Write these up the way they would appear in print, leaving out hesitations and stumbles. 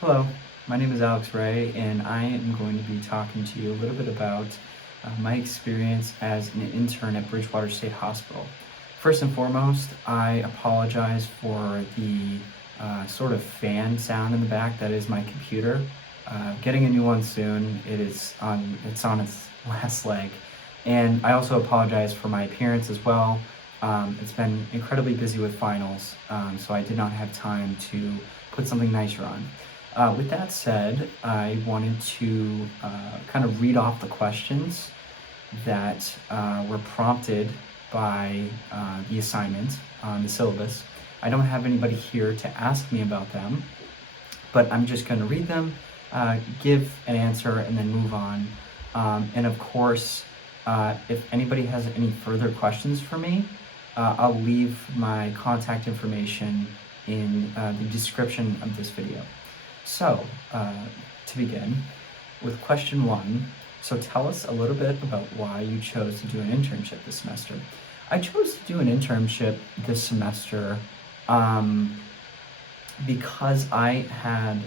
Hello, my name is Alex Ray, and I am going to be talking to you a little bit about my experience as an intern at Bridgewater State Hospital. First and foremost, I apologize for the sort of fan sound in the back. That is my computer. Getting a new one soon. It's on its last leg, and I also apologize for my appearance as well. It's been incredibly busy with finals, so I did not have time to put something nicer on. With that said, I wanted to kind of read off the questions that were prompted by the assignment on the syllabus. I don't have anybody here to ask me about them, but I'm just going to read them, give an answer, and then move on. And of course, if anybody has any further questions for me, I'll leave my contact information in the description of this video. So, to begin with question one, so tell us a little bit about why you chose to do an internship this semester. I chose to do an internship this semester because I had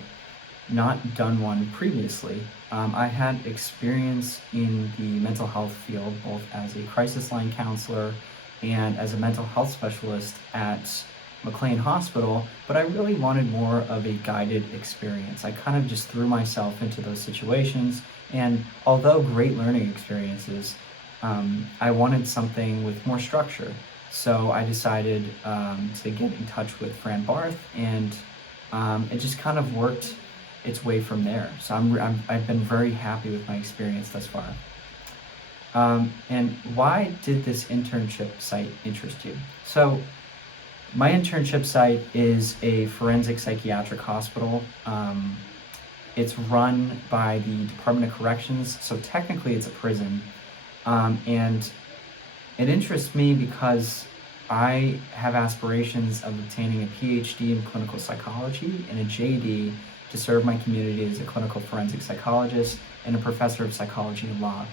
not done one previously. I had experience in the mental health field, both as a crisis line counselor and as a mental health specialist at McLean Hospital, but I really wanted more of a guided experience. I kind of just threw myself into those situations, and although great learning experiences, I wanted something with more structure. So I decided to get in touch with Fran Barth, and it just kind of worked its way from there. So I've been very happy with my experience thus far. And why did this internship site interest you? So my internship site is a forensic psychiatric hospital. It's run by the Department of Corrections, so technically it's a prison. And it interests me because I have aspirations of obtaining a PhD in clinical psychology and a JD to serve my community as a clinical forensic psychologist and a professor of psychology and law.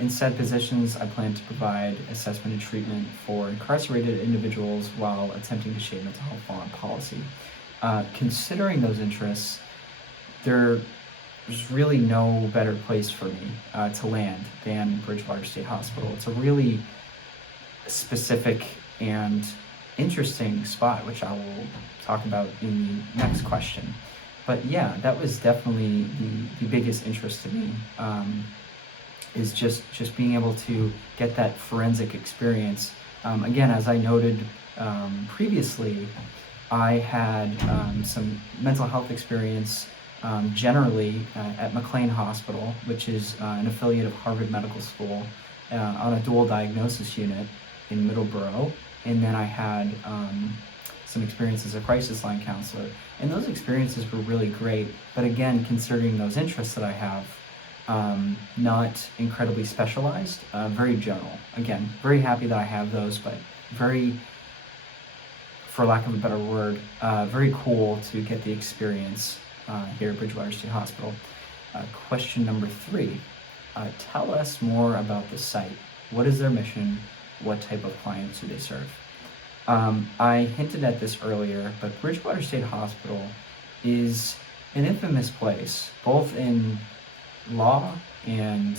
In said positions, I plan to provide assessment and treatment for incarcerated individuals while attempting to shape mental health law and policy. Considering those interests, there's really no better place for me to land than Bridgewater State Hospital. It's a really specific and interesting spot, which I will talk about in the next question. But yeah, that was definitely the biggest interest to me. Is just being able to get that forensic experience. Again, as I noted previously, I had some mental health experience generally at McLean Hospital, which is an affiliate of Harvard Medical School, on a dual diagnosis unit in Middleborough. And then I had some experience as a crisis line counselor. And those experiences were really great. But again, considering those interests that I have, not incredibly specialized, very general. Again, very happy that I have those, but very, for lack of a better word, very cool to get the experience here at Bridgewater State Hospital. Question number three, tell us more about the site. What is their mission? What type of clients do they serve? I hinted at this earlier, but Bridgewater State Hospital is an infamous place, both in law and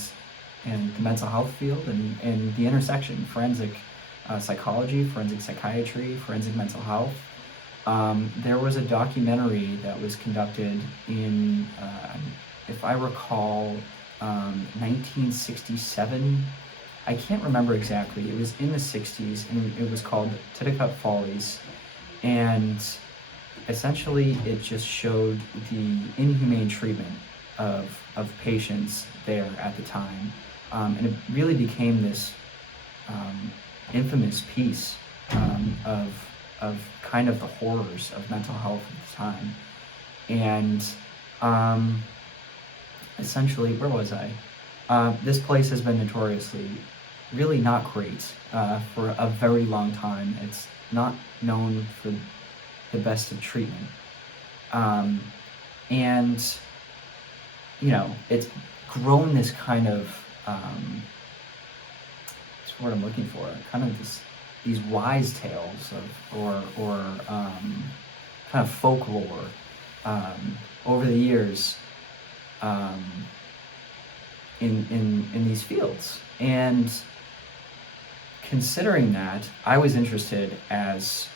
the mental health field, and the intersection, forensic psychology, forensic psychiatry, forensic mental health. There was a documentary that was conducted in, if I recall, 1967. I can't remember exactly. It was in the 60s, and it was called Titicut Follies. And essentially, it just showed the inhumane treatment of patients there at the time. And it really became this infamous piece of kind of the horrors of mental health at the time. And essentially, where was I? This place has been notoriously really not great for a very long time. It's not known for the best of treatment. And you know, it's grown this kind of, what's the word I'm looking for, kind of these wise tales of, or kind of folklore over the years in these fields. And considering that, I was interested as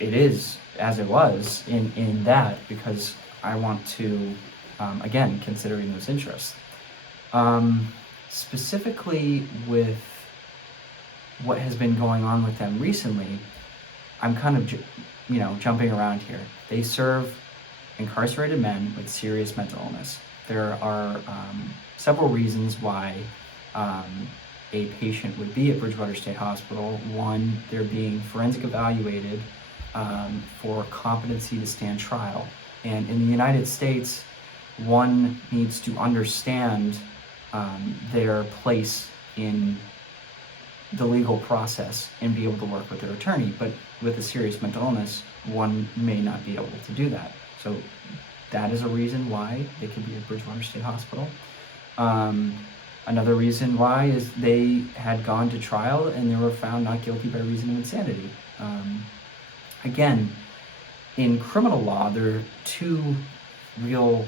it was in that, because I want to, again, considering those interests. Specifically with what has been going on with them recently, I'm kind of, jumping around here. They serve incarcerated men with serious mental illness. There are several reasons why a patient would be at Bridgewater State Hospital. One, they're being forensic evaluated for competency to stand trial. And in the United States, one needs to understand their place in the legal process and be able to work with their attorney. But with a serious mental illness, one may not be able to do that. So that is a reason why they could be at Bridgewater State Hospital. Another reason why is they had gone to trial and they were found not guilty by reason of insanity. Again, in criminal law, there are two real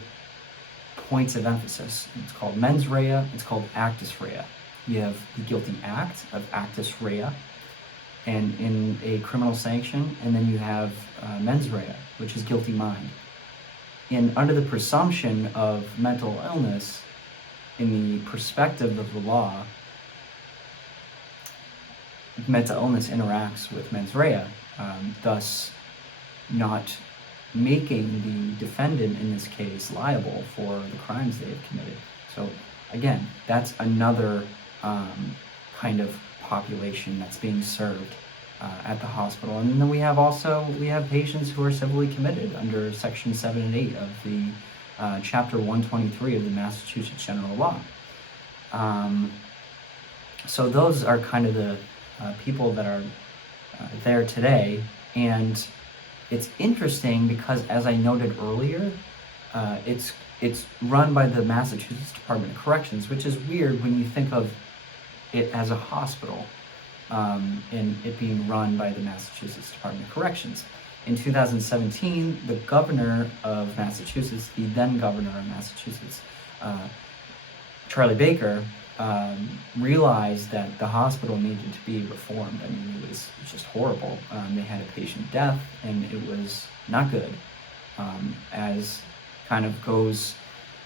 points of emphasis. It's called mens rea, it's called actus rea. You have the guilty act of actus rea, and in a criminal sanction, and then you have mens rea, which is guilty mind. And under the presumption of mental illness, in the perspective of the law, mental illness interacts with mens rea, thus not making the defendant in this case liable for the crimes they have committed. So again, that's another kind of population that's being served at the hospital. And then we have patients who are civilly committed under Section 7 and 8 of the Chapter 123 of the Massachusetts General Law. So those are kind of the people that are there today. And it's interesting because, as I noted earlier, it's run by the Massachusetts Department of Corrections, which is weird when you think of it as a hospital, and it being run by the Massachusetts Department of Corrections. In 2017, the governor of Massachusetts, the then governor of Massachusetts, Charlie Baker, realized that the hospital needed to be reformed. I mean, it was just horrible. They had a patient death, and it was not good, as kind of goes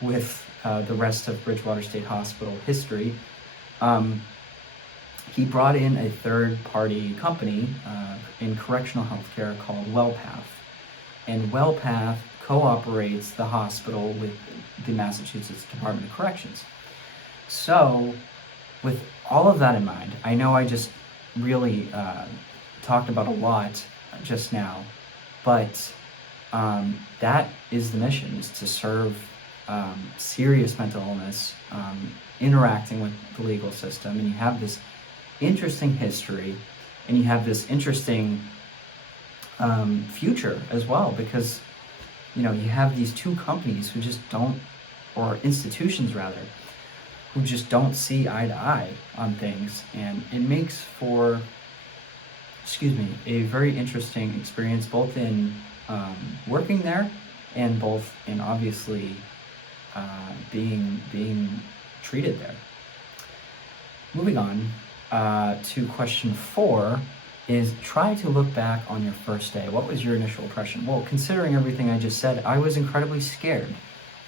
with the rest of Bridgewater State Hospital history. He brought in a third-party company in correctional healthcare called WellPath. And WellPath cooperates the hospital with the Massachusetts Department of Corrections. So, with all of that in mind, I know I just really talked about a lot just now, but that is the mission, is to serve serious mental illness, interacting with the legal system, and you have this interesting history, and you have this interesting future as well, because you have these two companies who just don't, or institutions rather, who just don't see eye to eye on things, and it makes for, a very interesting experience, both in working there and both in obviously being treated there. Moving on to question 4 is, try to look back on your first day. What was your initial impression? Well, considering everything I just said, I was incredibly scared.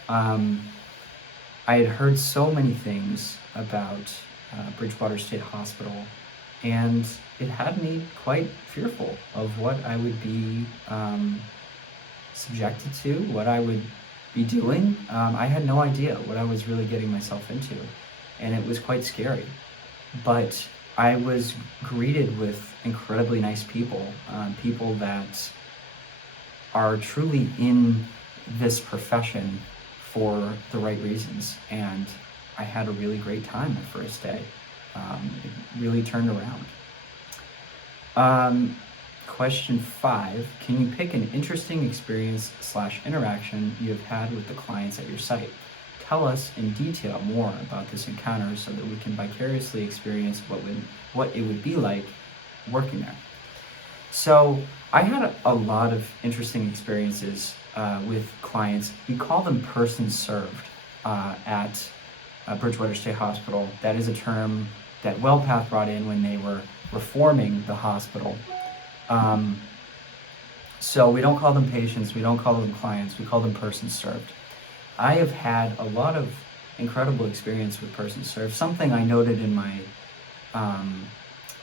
I had heard so many things about Bridgewater State Hospital, and it had me quite fearful of what I would be subjected to, what I would be doing. I had no idea what I was really getting myself into, and it was quite scary. But I was greeted with incredibly nice people, people that are truly in this profession for the right reasons, and I had a really great time the first day. It really turned around. Question 5, can you pick an interesting experience / interaction you have had with the clients at your site? Tell us in detail more about this encounter so that we can vicariously experience what it would be like working there. So I had a lot of interesting experiences with clients. We call them person served at Bridgewater State Hospital. That is a term that WellPath brought in when they were reforming the hospital. Um, so we don't call them patients, we don't call them clients, we call them person served. I have had a lot of incredible experience with person served. Something I noted in um,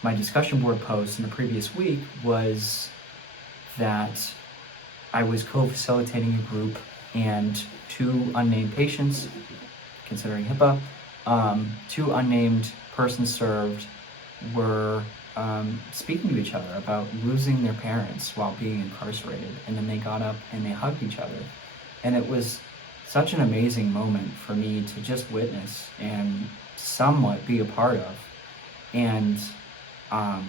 my discussion board post in the previous week was that I was co-facilitating a group and two unnamed patients, considering HIPAA, two unnamed persons served were speaking to each other about losing their parents while being incarcerated. And then they got up and they hugged each other. And it was such an amazing moment for me to just witness and somewhat be a part of. And um,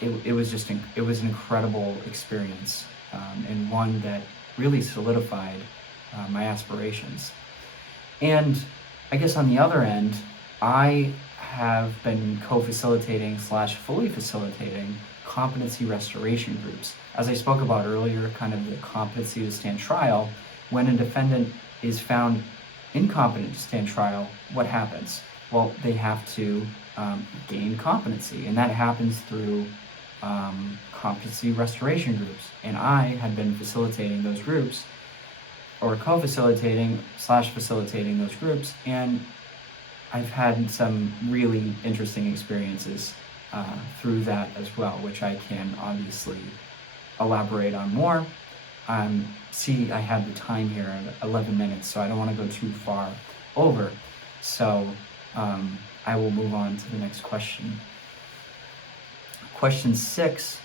it was just it was an incredible experience, and one that really solidified my aspirations. And I guess on the other end, I have been co-facilitating slash fully facilitating competency restoration groups. As I spoke about earlier, kind of the competency to stand trial, when a defendant is found incompetent to stand trial, what happens? Well, they have to gain competency, and that happens through competency restoration groups. And I had been facilitating those groups, or co-facilitating slash facilitating those groups, and I've had some really interesting experiences through that as well, which I can obviously elaborate on more. See, I have the time here at 11 minutes, so I don't want to go too far over. So I will move on to the next question. Question 6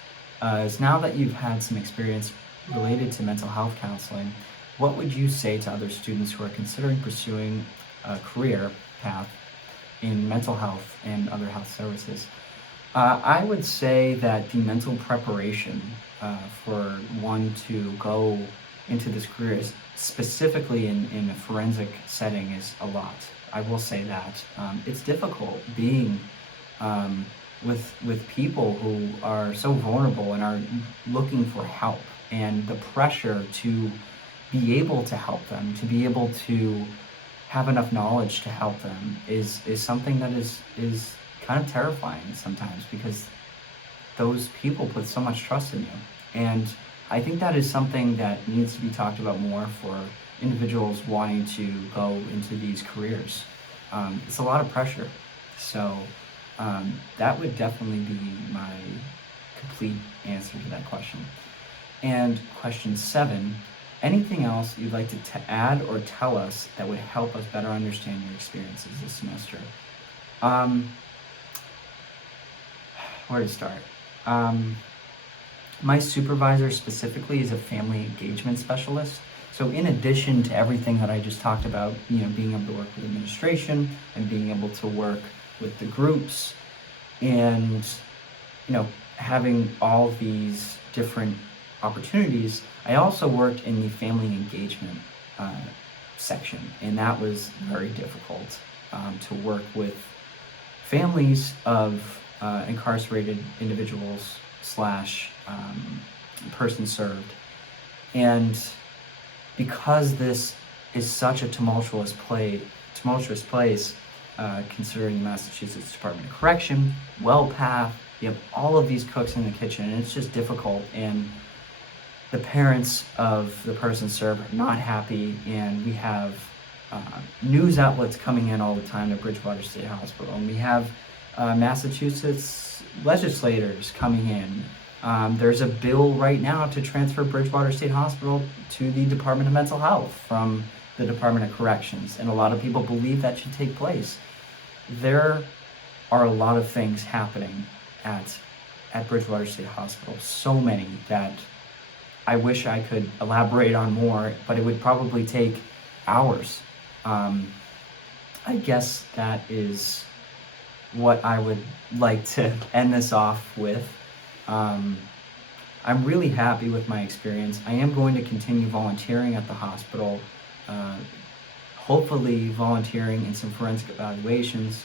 is, now that you've had some experience related to mental health counseling, what would you say to other students who are considering pursuing a career path in mental health and other health services? I would say that the mental preparation for one to go into this career, specifically in a forensic setting, is a lot. I will say that. It's difficult being with people who are so vulnerable and are looking for help, and the pressure to be able to help them, to be able to have enough knowledge to help them is something that is kind of terrifying sometimes, because those people put so much trust in you. And I think that is something that needs to be talked about more for individuals wanting to go into these careers. It's a lot of pressure. So that would definitely be my complete answer to that question. And question 7, anything else you'd like to add or tell us that would help us better understand your experiences this semester? Where to start? My supervisor specifically is a family engagement specialist. So in addition to everything that I just talked about, being able to work with administration and being able to work with the groups and, having all these different opportunities, I also worked in the family engagement section, and that was very difficult to work with families of incarcerated individuals slash person served. And because this is such a tumultuous place, considering the Massachusetts Department of Correction, WellPath, you have all of these cooks in the kitchen, and it's just difficult. And the parents of the person served are not happy, and we have news outlets coming in all the time to Bridgewater State Hospital, and we have Massachusetts legislators coming in. There's a bill right now to transfer Bridgewater State Hospital to the Department of Mental Health from the Department of Corrections, and a lot of people believe that should take place. There are a lot of things happening at Bridgewater State Hospital, so many that I wish I could elaborate on more, but it would probably take hours. I guess that is what I would like to end this off with. I'm really happy with my experience. I am going to continue volunteering at the hospital, hopefully volunteering in some forensic evaluations,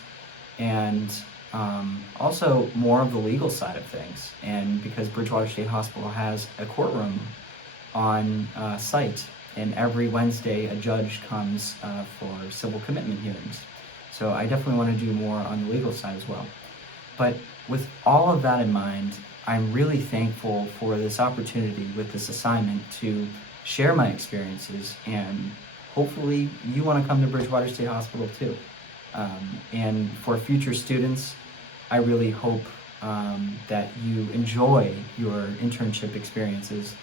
and Also more of the legal side of things. And because Bridgewater State Hospital has a courtroom on site, and every Wednesday a judge comes for civil commitment hearings. So I definitely want to do more on the legal side as well. But with all of that in mind, I'm really thankful for this opportunity with this assignment to share my experiences, and hopefully you want to come to Bridgewater State Hospital too. And for future students, I really hope that you enjoy your internship experiences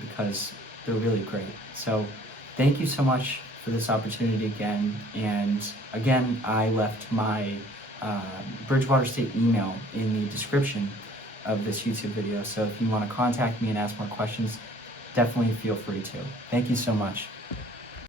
because they're really great. So thank you so much for this opportunity again. And again, I left my Bridgewater State email in the description of this YouTube video. So if you want to contact me and ask more questions, definitely feel free to. Thank you so much.